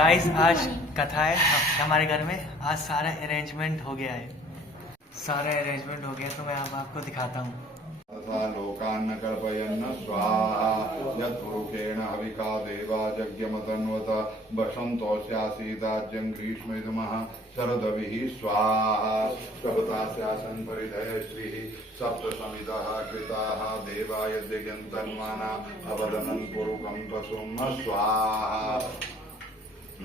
Guys आज कथा है हमारे घर में। आज सारा अरेंजमेंट हो गया है, तो मैं अब आपको दिखाता हूँ। लोकान्न कल्पयन्न स्वाहा यत्पुरुषेण हविका देवा यज्ञमतन्वत वसन्तोऽस्यासीदाज्यं ग्रीष्मऋतुमः शरदभिः स्वाहा शपथास्यासन् परिधय श्रीः सप्तसमितः कृताः देवा यज्ञं तन्वाना अवदनं पुरुकं पशुं स्वाहा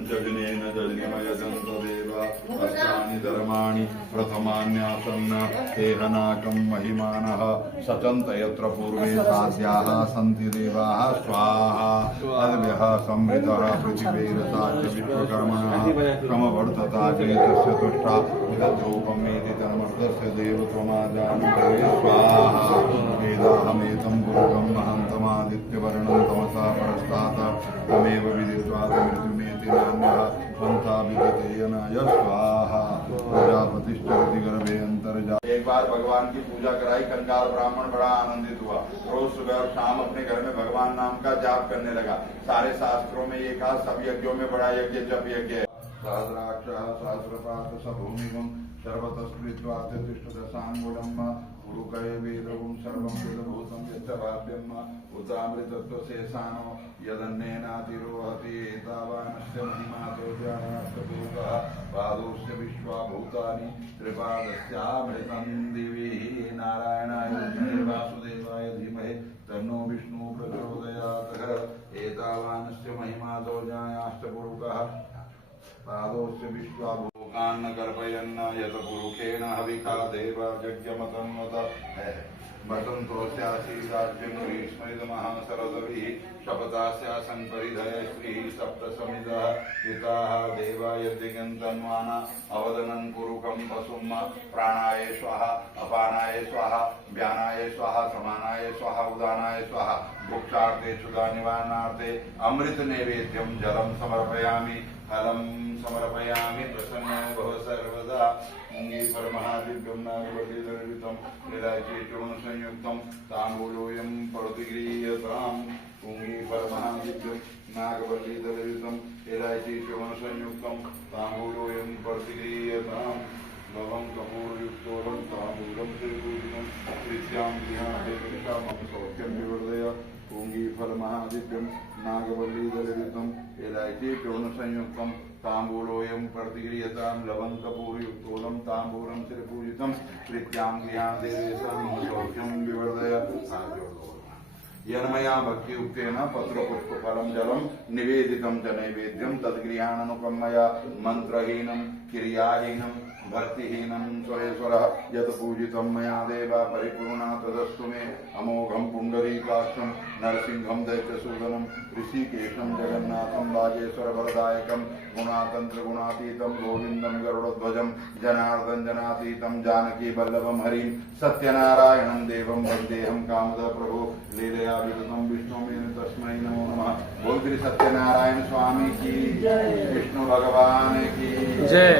जगनेन जगमयदन्तदेव अस्तानि धर्माणि प्रथमान्यासन्न तेहनाकं महिमानः सचन्त यत्र पूर्वे साध्याः सन्ति देवाः स्वाहा अद्भ्यः संवृतः पृथिवीरसा च विश्वकर्मणः क्रमवर्तता चेतस्य तुष्टा विदधूपमेति तन्मर्दस्य देवत्वमाजानुते स्वाहा वेदाहमेतं गुरुगं महन्तमादित्यवर्णं तमसा परस्तात् तमेव विदित्वा मृत्युमेति एक बार भगवान की पूजा कराई। कंगाल ब्राह्मण बड़ा आनंदित हुआ। रोज सुबह और शाम अपने घर में भगवान नाम का जाप करने लगा। सारे शास्त्रों में ये कहा सब यज्ञों में बड़ा यज्ञ जप यज्ञ है। सहस्राक्ष सहस्रपात सभूमिगम सर्वतस्कृत्वातिष्ठदशाङ्गुलम् गुरुकये वेदगुं सर्वं वेदभूतं यच्च भाव्यम् उतामृतत्वशेषानो यदन्नेनातिरोहति एतावानस्य महिमातो जानास्तभूतः पादोस्य विश्वाभूतानि त्रिपादस्यामृतं दिवि नारायणाय विद्महे वासुदेवाय धीमहि तन्नो विष्णु प्रचोदयात् एतावानस्य महिमातो जानास्तभूतः पादोस्य विश्वाभूतान्न कल्पयन्न यत पुरुषेण हविका देव यज्ञमतन्वत वसन्तोऽस्यासीदाज्यं ग्रीष्मऋतुमः शरदभिः शपथास्यासन् परिधय श्रीः सप्तसमितः कृताः देवा यज्ञं तन्वाना अवदनं पुरुकं पशुं प्राणाय स्वाहा अपानाय स्वाहा व्यानाय स्वाहा समानाय स्वाहा उदानाय स्वाहा भुक्षार्थे क्षुधा निवारणार्थे अमृत नैवेद्यं जलं समर्पयामि फलं समर्पयामि प्रसन्नो भव सर्वदा परमहादिव्यं नागवल्लीधरयुतं निराचे चूर्णसंयुक्तं ताम्बूलोऽयं प्रतिगृह्यताम् परमहादिव्यं नागवल्लीधरयुतं निराचे चूर्णसंयुक्तं ताम्बूलोऽयं प्रतिगृह्यताम् लवं कपूरयुक्तोऽलं ताम्बूलं श्रीपूजितं कृत्यां गृहादेवता मम सौख्यं विवर्धय फलमहादिव्यं नागवल्लीधरयुतं एलायची चूर्णसंयुक्तं ताम्बूलोऽयं प्रतिगृह्यतां लवं कपूरयुक्तोऽलं ताम्बूलं श्रीपूजितं कृत्यां गृहादेवता मम सौख्यं विवर्धय। यन्मया भक्तियुक्तेन पत्रपुष्पफलं जलं निवेदितं च नैवेद्यं तद्गृहाणनुपमया मन्त्रहीनं क्रियाहीनं भक्तिहीनं स्वरेश्वरः यत् पूजितं मया देवा परिपूर्णा तदस्तु मे अमोघं पुण्डरीकाक्षं नरसिंहं दैत्यसूदनं ऋषिकेशं जगन्नाथं वागेश्वरवरदायकं गुणातन्त्रगुणातीतं गोविन्दं गरुडध्वजं जनार्दन जनातीतं जानकी वल्लभं हरिं सत्यनारायणं देवं वन्देऽहं कामदः प्रभो लीलया विगतं विष्णुमेन तस्मै नमो नमः। बोल श्री सत्यनारायण स्वामी की विष्णु भगवान की जय।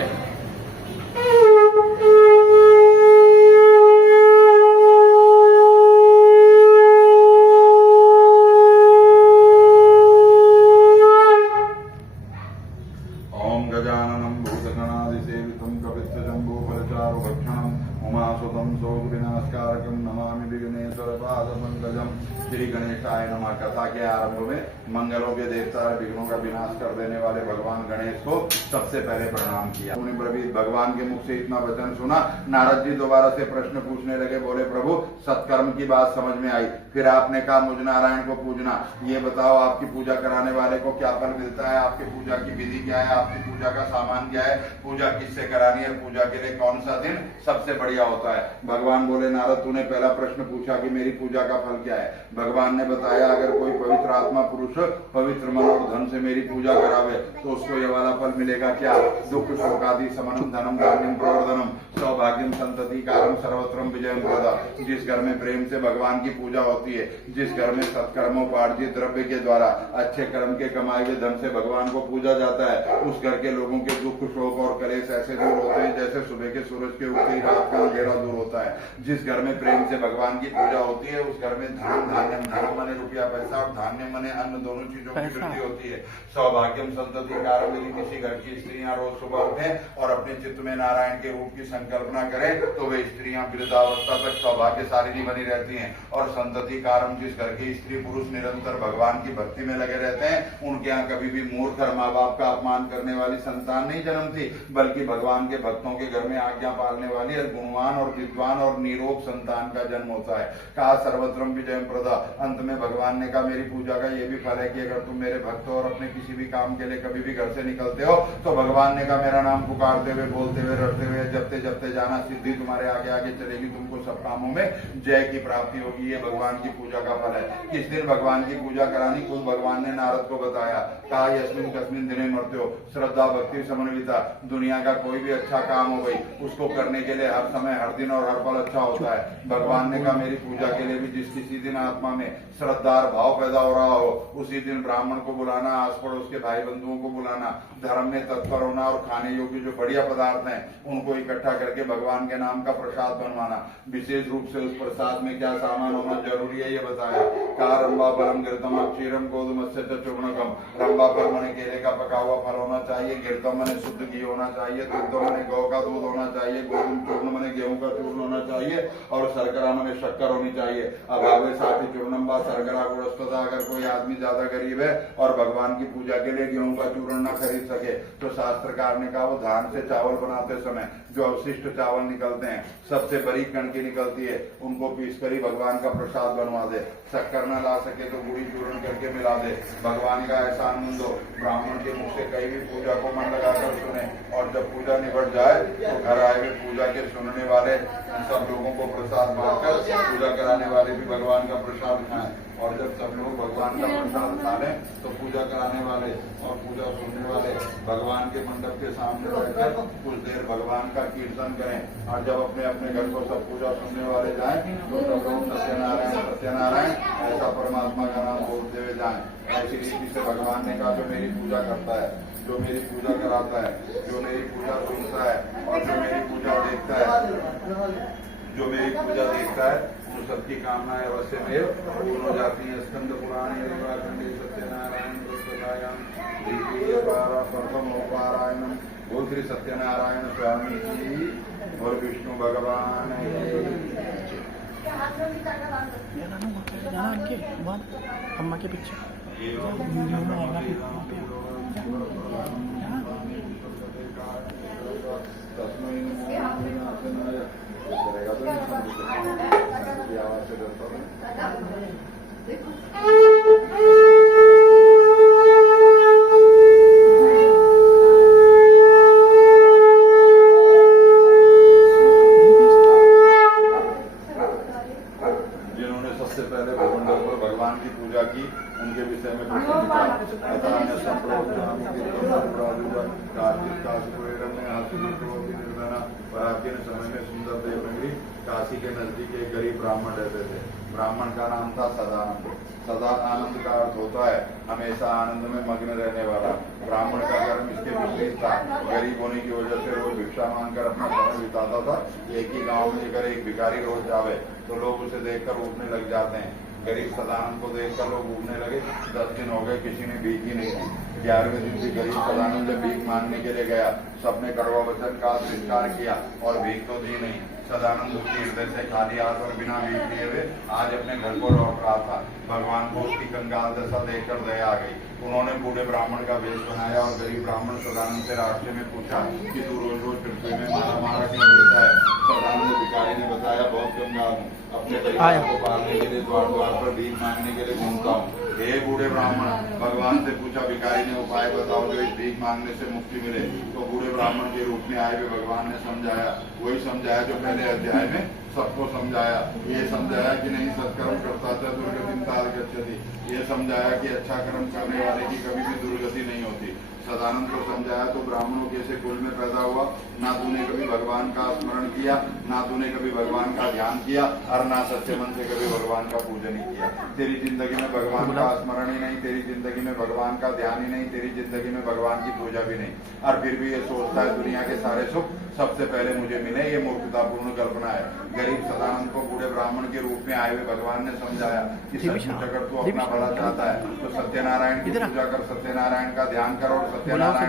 ओम गजाननं भूतगणादिसेवितं कपित्थजम्बूफलचारुभक्षणं उमासुतं शोकविनाशकारकं नमामि विघ्नेश्वरपादपङ्कजं। श्री गणेशाय नमः। कथा के आरंभ में मंगलों के देवता विघ्नों का विनाश कर देने वाले भगवान गणेश को सबसे पहले प्रणाम किया। उन्होंने भगवान के मुख से इतना वचन सुना। नारद जी दोबारा से प्रश्न पूछने लगे। बोले प्रभु सत्कर्म की बात समझ में आई। फिर आपने कहा मुझ नारायण को पूजना। ये बताओ आपकी पूजा कराने वाले को क्या फल मिलता है, आपकी पूजा की विधि क्या है, आपकी पूजा का सामान क्या है, पूजा किससे करानी है, पूजा के लिए कौन सा दिन सबसे बढ़िया होता है। भगवान बोले नारद तूने पहला प्रश्न पूछा कि मेरी पूजा का फल क्या है। भगवान ने बताया अगर कोई पवित्र आत्मा पुरुष पवित्र मन और धन से मेरी पूजा करावे तो उसको ये वाला फल मिलेगा क्या। दुख शोकादि समनम धनम धान्यम प्रवर्धनम सौभाग्यम संतति कारम सर्वत्रम विजयम प्रदा। जिस घर में प्रेम से भगवान की पूजा होती होती है। जिस घर में सत्कर्मोपार्जित द्रव्य के द्वारा अच्छे कर्म के कमाए हुए धन से भगवान को पूजा जाता है, उस घर के लोगों के दुख शोक और कलेश ऐसे दूर होते हैं जैसे सुबह के सूरज के उगते ही रात का अंधेरा दूर होता है। जिस घर में प्रेम से भगवान की पूजा होती है, उस घर में धन धान्य, धन मने रुपया पैसा और धान्य मने अन्न, दोनों चीजों की वृद्धि होती है। सौभाग्यम संतति कारक, यदि किसी घर की स्त्रियां रोज सुबह उठें और अपने चित्त में नारायण के रूप की संकल्पना करें तो वे स्त्रियां वृद्धावस्था तक सौभाग्यशालिनी बनी रहती हैं। और संतति कारम, जिस घर की स्त्री पुरुष निरंतर भगवान की भक्ति में लगे रहते हैं, उनके यहाँ कभी भी मूर्ख और माँ बाप का अपमान करने वाली संतान नहीं जन्मती, बल्कि भगवान के भक्तों के घर में आज्ञा पालने वाली गुणवान और विद्वान और निरोग संतान का जन्म होता है। कहा सर्वत्रम विजय प्रदा। अंत में भगवान ने कहा मेरी पूजा का ये भी फल है कि अगर तुम मेरे भक्त हो और अपने किसी भी काम के लिए कभी भी घर से निकलते हो तो भगवान ने कहा मेरा नाम पुकारते हुए, बोलते हुए, रटते हुए, जपते जपते जाना, सिद्धि तुम्हारे आगे आगे चलेगी, तुमको सब कामों में जय की प्राप्ति होगी। ये भगवान की पूजा का फल है। किस दिन भगवान की पूजा करानी, खुद भगवान ने नारद को बताया। कहा यस्मिन कस्मिन दिने मरते हो, श्रद्धा भक्ति समन्विता। दुनिया का कोई भी अच्छा काम हो गई, उसको करने के लिए हर समय, हर दिन और हर पल अच्छा होता है। भगवान ने कहा मेरी पूजा के लिए भी जिस किसी दिन आत्मा में श्रद्धा भाव पैदा हो रहा हो, उसी दिन ब्राह्मण को बुलाना, आस पड़ोस के भाई बंधुओं को बुलाना, धर्म में तत्पर होना और खाने योग्य जो बढ़िया पदार्थ हैं उनको इकट्ठा करके भगवान के नाम का प्रसाद बनवाना। विशेष रूप से उस प्रसाद में क्या सामान होना जरूरी है ये बताया। कहा रंबा परम गिरतम क्षीरम गोधुमस्य चूर्णकम। रंबा पर मने केले का पका हुआ फल होना चाहिए, गिरतम मने शुद्ध घी होना चाहिए, दुग्ध मने गौ का दूध होना चाहिए, गोधुम चूर्ण मने गेहूं का चूर्ण होना चाहिए और शर्करा मने शक्कर होनी चाहिए। अभावे साथी चूर्णम शर्करा गुणस्तता। अगर कोई आदमी ज्यादा गरीब है और भगवान की पूजा के लिए गेहूं का चूर्ण न खरीद सके तो शास्त्रकार ने कहा वो धान से चावल बनाते समय जो अवशिष्ट चावल निकलते हैं, सबसे बारीक कणकी निकलती है, उनको पीस कर ही भगवान का प्रसाद बनवा दे। शक्कर न ला सके तो गुड़ी चूर्ण करके मिला दे। भगवान का ऐसा आनंद हो, ब्राह्मण के मुख से कहीं भी पूजा को मन लगाकर सुने और जब पूजा निपट जाए तो घर आए हुए पूजा के सुनने वाले सब लोगों को प्रसाद बांटकर पूजा कराने वाले भी भगवान का प्रसाद खाएं। और जब सब लोग भगवान का प्रसाद खा लें तो पूजा कराने वाले और पूजा सुनने वाले भगवान के मंडप के सामने बैठकर कुछ देर भगवान का कीर्तन करें। और जब अपने अपने घर को सब पूजा सुनने वाले जाएं तो सब लोग सत्यनारायण सत्यनारायण ऐसा परमात्मा का नाम बोलते हुए जाएं। ऐसी रीति से भगवान ने कहा जो मेरी पूजा करता है, जो मेरी पूजा कराता है, जो मेरी पूजा सुनता है और जो मेरी पूजा देखता है, जो मेरी पूजा देखता है उन सबकी कामनाएं अवश्य में पूर्ण हो जाती है। स्कंद पुराण सत्यनारायण पारायण बोल श्री सत्यनारायण स्वामी जी और विष्णु भगवान अम्मा के पीछे जिन्होंने सबसे पहले भगवान पर भगवान की पूजा की उनके विषय में प्राचीन समय में सुंदर देवनगरी काशी के नजदीक एक गरीब ब्राह्मण रहते थे। ब्राह्मण का नाम था सदानंद। सदा आनंद का अर्थ होता है हमेशा आनंद में मग्न रहने वाला। ब्राह्मण का कर्म इसके विपरीत था। गरीब होने की वजह से रोज भिक्षा मांगकर अपना समय बिताता था। एक ही गांव में अगर एक भिखारी रोज जावे तो लोग उसे देखकर उठने लग जाते हैं। गरीब सदानंद को देखकर लोग उठने लगे। 10 दिन हो गए किसी ने भीख ही नहीं दी। 11वें दिन भी गरीब सदानंद जब भीख मांगने के लिए गया, सबने कड़वा वचन का स्वीकार किया और भीख तो दी नहीं। सदानंद उसके हृदय से खाली हाथ और बिना भीख दिए हुए आज अपने घर को लौट रहा था। भगवान को उसकी कंगाल दशा देखकर दया आ गई। उन्होंने बूढ़े ब्राह्मण का वेश बनाया और गरीब ब्राह्मण सदानंद से रास्ते में पूछा कि तू रोज रोज पृथ्वी में मारा मारा क्यों गिरता है। सदानंद भिखारी ने बताया बहुत कंगाल हूँ, अपने परिवार को पालने के लिए द्वार द्वार पर भीख मांगने के लिए घूमता हूँ। हे बूढ़े ब्राह्मण, भगवान से पूछा, भिखारी ने उपाय बताओ जो इस भीख मांगने से मुक्ति मिले। तो बूढ़े ब्राह्मण के रूप में आए हुए भगवान ने समझाया, वही समझाया जो पहले अध्याय में सबको समझाया। ये समझाया कि नहीं सत्कर्म करता था दुर्गति ताल गच्छति, ये समझाया कि अच्छा कर्म करने वाले की कभी भी दुर्गति नहीं होती। सदानंद को समझाया तो ब्राह्मणों के से कुल में पैदा हुआ, ना तूने कभी भगवान का स्मरण किया, ना तूने कभी भगवान का ध्यान किया, और ना सच्चे मन से कभी भगवान का पूजन ही किया। तेरी जिंदगी में भगवान का स्मरण ही नहीं, तेरी जिंदगी में भगवान का ध्यान ही नहीं, तेरी जिंदगी में भगवान की पूजा भी नहीं, और फिर भी ये सोचता है दुनिया के सारे सुख सबसे पहले मुझे मिले। ये मूर्खतापूर्ण कल्पना है। गरीब सदानंद को बूढ़े ब्राह्मण के रूप में आए हुए भगवान ने समझाया कि सचमुच अगर तू अपना भला चाहता है तो सत्यनारायण की पूजा कर, सत्यनारायण का ध्यान कर और सत्यनारायण